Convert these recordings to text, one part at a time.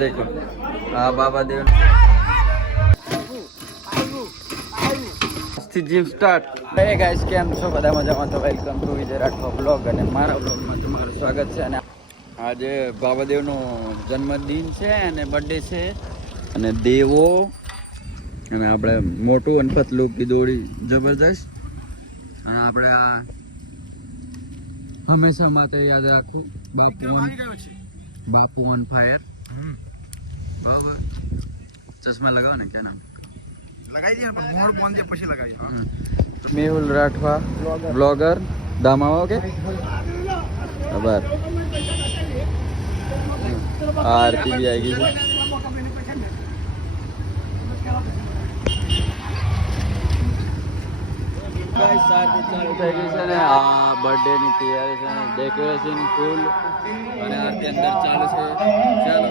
देखो हाँ बाबा देव gym start hey guys કેમ છો બધા મજામાં તો welcome to Vijay Rathwa blog અને મારા બ્લોગમાં તમારું સ્વાગત છે અને આજે બાબાદેવનો જન્મદિન છે અને બર્થડે છે અને દેવો અને આપણે મોટું અને પતલું કી દોડી જબરદસ્ત અને આપણે આ હંમેશા માટે યાદ રાખવું બાપુ ઓન ફાયર બરાબર ચશ્મા લગાવો ને क्या नाम लगाई दिया पर मोर बंद दे પછી लगाई મેહુલ રાઠવા બ્લોગર દામાવો કે ખબર આરતી બી આવી ગઈ છે ગાઈસ આરતી ચાલુ થઈ ગઈ છે ને આ બર્થડે ની તૈયારી છે ડેકોરેશન ફૂલ અને આરતી અંદર ચાલુ છે ચાલો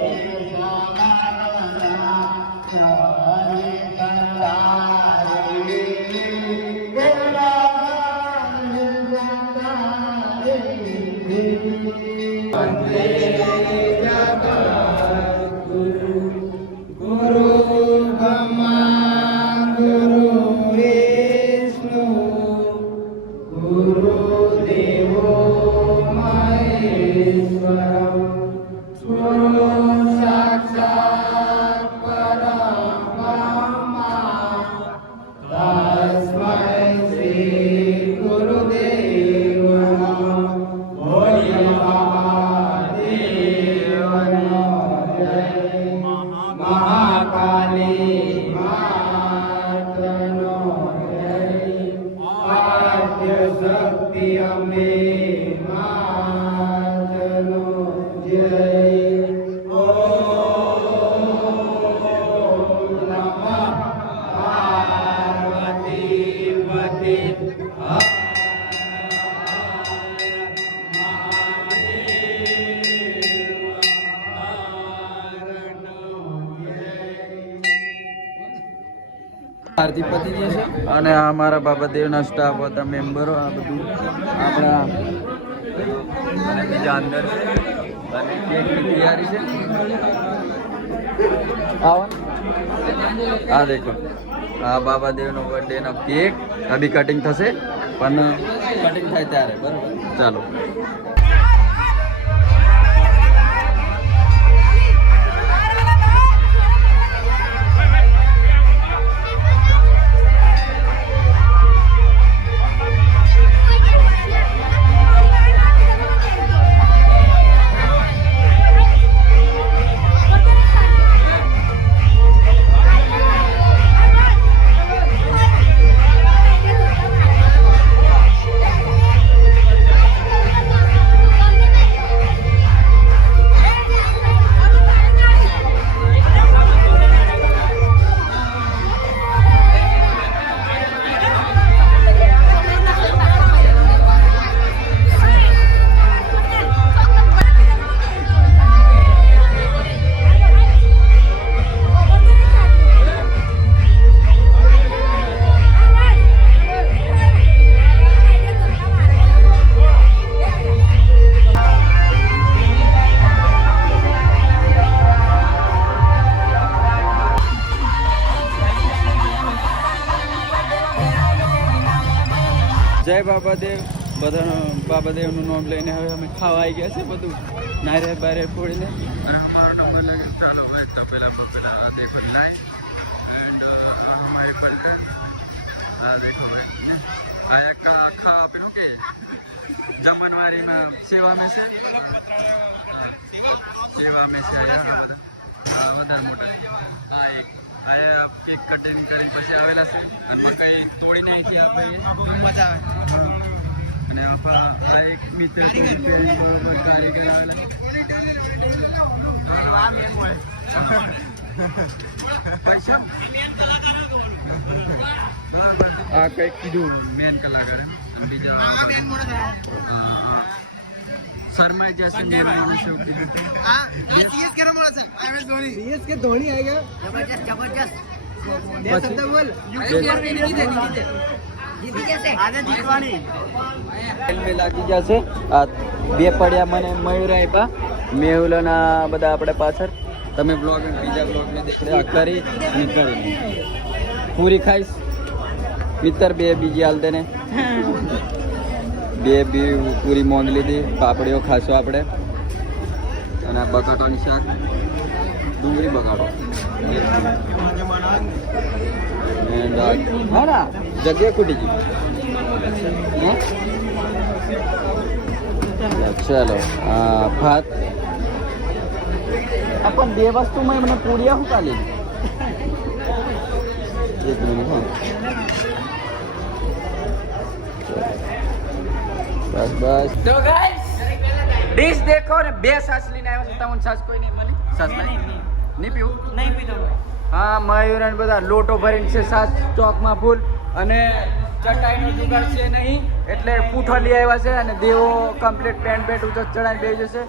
આરતી પતિ છે અને આ મારા બાબાદેવના સ્ટાફ હતા મેમ્બરો આ બધું આપણા અને બીજા અંદર છે અને કેકની તૈયારી છે આવો આ દેખો આ બાબાદેવનો બર્થડેનો કેક અભી કટિંગ થશે પણ કટિંગ થાય ત્યારે બરાબર ચાલો જય બાબાદેવ બધા બાબાદેવનું નામ લઈને હવે અમે ખાવા આવી ગયા છે બધું નારે બારે ફોડીને અને અમારો નંબર લાગે ચાલો હવે તપેલા બપેલા આ દેખો લાઈ એન્ડ હમારે પંકજ આ દેખો આયા કા આખા આપેલું કે જમણવારીમાં સેવા મેં છે આયા બધા મોટા આ એક આયા કેક કટિંગ કરી પછી આવેલા છે અને કઈ તોડીને અહીંથી આપીએ મજા આવે અને આ એક મિત્ર કારીગર આવેલા પૈસા આ કંઈક કીધું મેન કલાકાર બીજા शर्मा जैसे मेरा शो सीएसके નો મળે છે એમએસ ધોની सीएसके ધોની આएगा जबरदस्त जबरदस्त दे शब्द बोल જીતી જશે આજે જીતવાની ખેલ મે લાગી જશે આ બે પડ્યા મને મયુર આપ્યા મેહુલના બધા આપણે પાછળ તમે બ્લોગ બીજા બ્લોગ ને દેખ રહ્યા કરી અને કરી પૂરી ખાઈશ મિત્ર બે બીજી હાલ દે ને બે પૂરી મોંઘી લીધી પાપડીઓ ખાશો આપણે અને બટાટાની શાક ડુંગળી બગાડો હા ના જગ્યા ખૂટી ગઈ ચાલો ભાત પણ બે વસ્તુમાં મને પૂરિયા શું ચાલી એક મિનિટ હા બસ બસ તો ગાઈસ ડીશ દેખો ને બે સાસ લઈને આવ્યો છે તમને સાસ કોઈ નહીં મળી સાસ નહીં પીવું નહીં પીધો હા મયુર અને બધા લોટો ભરીને છે સાસ ચોકમાં ફૂલ અને ચટાઈનો જુગાડ છે નહીં એટલે પૂઠો લઈ આવ્યા છે અને દેવો કમ્પ્લીટ પેન્ટ પેન્ટ ઉચર ચડાઈને બેસી જશે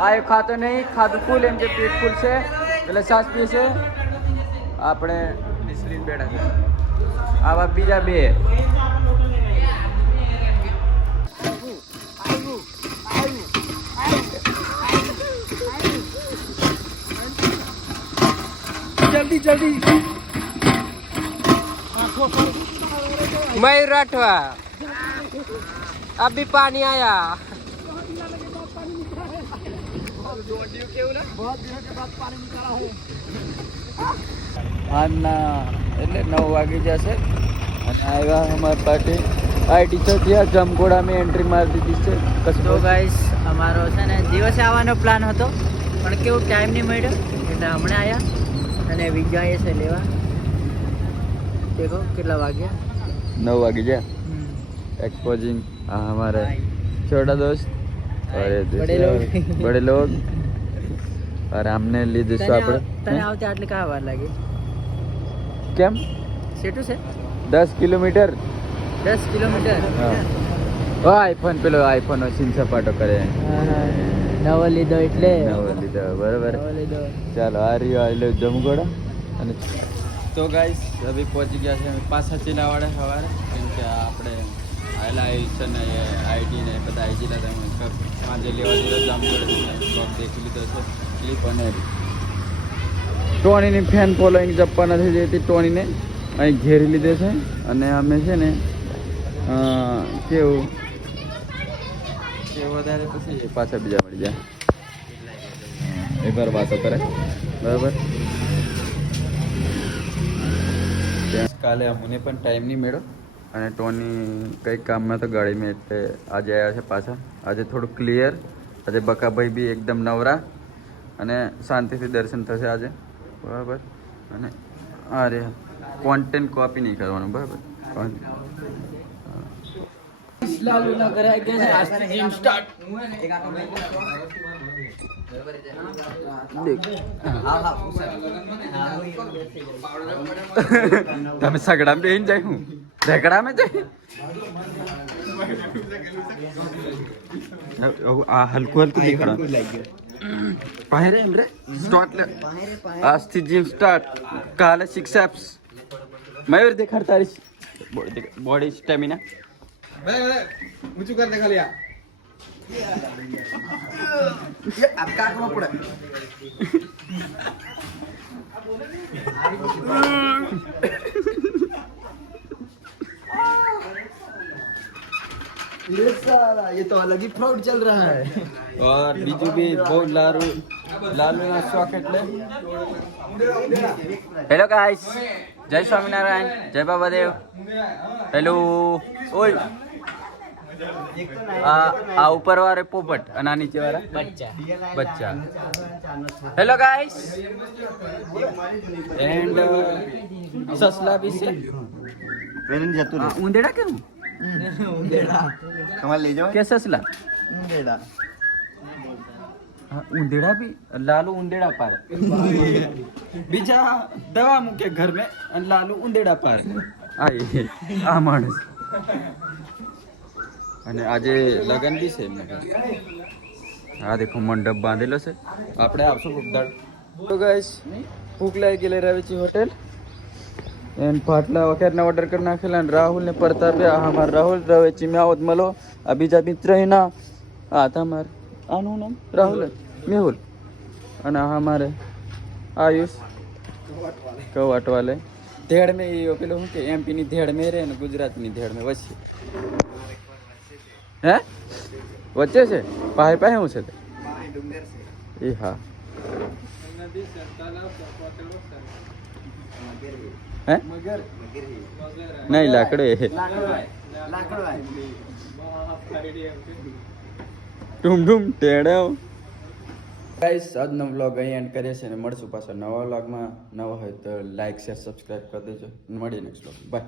આ એ ખાતો નહીં ખાતું ફૂલ એમ કે પેટ ફૂલ છે એટલે સાસ પીએ છે આપણે ડિસ્પ્લિન બેઠા છે આવા બીજા બે जल्दी जल्दी मयूर राठवा अभी पानी आया આજના એટલે 9 વાગી જશે અને આવ્યા અમારી પાર્ટી આ ટીચર ત્યાં જમઘોડા મેં એન્ટ્રી મારી દીધી છે તો ગાઈસ અમારો છે ને દિવસે આવવાનો પ્લાન હતો પણ કેવું ટાઈમ નહીં મળ્યો એટલે હમણાં આવ્યા અને વિજય છે લેવા દેખો કેટલા વાગ્યા 9 वागी ગયા एक्सपोजिंग हमारे छोटा दोस्त बड़े लोग और हमने લીધું છે આપણે તને આવતે આટલી કા વાર લાગી કેમ સેટુ છે 10 કિલોમીટર 10 કિલોમીટર હા આઈફોન પેલો આઈફોન સીન સપાટો કરે નવો લીધો એટલે નવો લીધો બરાબર નવો લીધો ચાલો આ રહ્યો આલો જમઘોડા અને તો ગાઈસ અભી પહોંચી ગયા છે પાછા ચીલાવાડે સવારે કેમ કે આપણે આવેલા છે ને આઈટી ને બધા આવી ગયેલા તમે સાંજે લેવા દીધો જામગઢ બ્લોગ દેખી લીધો છે ક્લિપ અને ટોનીની ફેન ફોલોઈંગ જપ્પા નથી જતી ટોનીને અહીં ઘેરી લીધે છે અને અમે છે ને કેવું કે વધારે પછી પાછા બીજા મળી જાય એકવાર વાતો કરે બરાબર કાલે અમને પણ ટાઈમ નહીં મળ્યો અને ટોની કંઈક કામમાં તો ગાડીમાં એટલે આજે આવ્યા છે પાછા આજે થોડું ક્લિયર આજે બકાભાઈ બી એકદમ નવરા અને શાંતિથી દર્શન થશે આજે બરાબર અને અરે કોન્ટેન્ટ કોપી નહીં કરવાનું બરાબર લાલુના ઘરે આવી ગયા છે આજથી જીમ સ્ટાર્ટ તમે સગડા બેન જાય હું રેકડા में જાય આ હલકું હલકું દેખાડો પહેરે એમ રે સ્ટાર્ટ લે આજથી જીમ સ્ટાર્ટ કાલે 6 એપ્સ મયુર દેખાડ તારી બોડી સ્ટેમિના ઊંચું કર દે ખાલી આ अब क्या करना पड़ा ये साला ये तो अलग ही फ्रॉड चल रहा है और बीजू भी बहुत लालू ना शौक એટલે હેલો ગાઈસ જય સ્વામિનારાયણ જય બાબાદેવ હેલો ઓય આ ઉપર વાળે પોપટ અને આ નીચે વાળા બચ્ચા હેલો ગાઈસ એન્ડ સસલા બી છે વેન જતું રે ઉંદેડા કેમ ઉંદેડા તમારે લઈ જાવ કે સસલા ઉંદેડા ઉંદેડા भी लालू उंदेड़ा पार बीजा दवा मुके घर में અને लालू उंदेड़ा पार આ માણસ અને આજે લગન બી છે એમને આ દેખો મંડપ બાંધેલો છે આપણે આવશું ભૂખદાડ તો ગાઈસ ભૂખ લાગી ગયેલી રવેચી હોટેલ એન ફાટલા વખતના ઓર્ડર કરી નાખેલા અને રાહુલ ને પ્રતાપે આ અમાર રાહુલ રવેચી में आवत મળો આ બીજા મિત્ર એના આ તમાર આનું નામ રાહુલ મેહુલ અને આ અમારે आयुष कवाट वाले धेड़ में ये पेलो हूँ कि एमपी ની धेड़ में રહે ને ગુજરાતની धेड़ में વચ્ચે હે વચ્ચે છે પાહે પાહે હું છે તે એ હા હે નહીં લાકડે ટૂમ ટૂમ ટેડે ગાઈસ આજનો વ્લોગ અહીં એન્ડ કરીએ છીએ અને મળશું પાછા નવા વ્લોગમાં. નવા હોય તો લાઈક શેર સબસ્ક્રાઈબ કરી દેજો. મળીએ નેક્સ્ટ વ્લોગ. બાય.